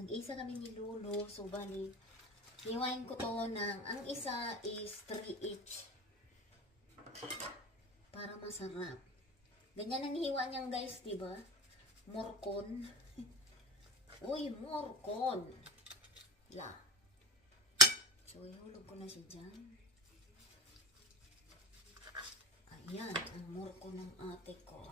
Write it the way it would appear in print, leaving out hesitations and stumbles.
Nag-isa kami ni Lolo. So, bali, hiwain ko to ng, ang isa is 3 each. Para masarap. Ganyan ang hiwa niyan guys, diba? Morcon. Uy, morcon. Yeah. So, ihulog ko na siya dyan. Ayan, ang morcon ng ate ko.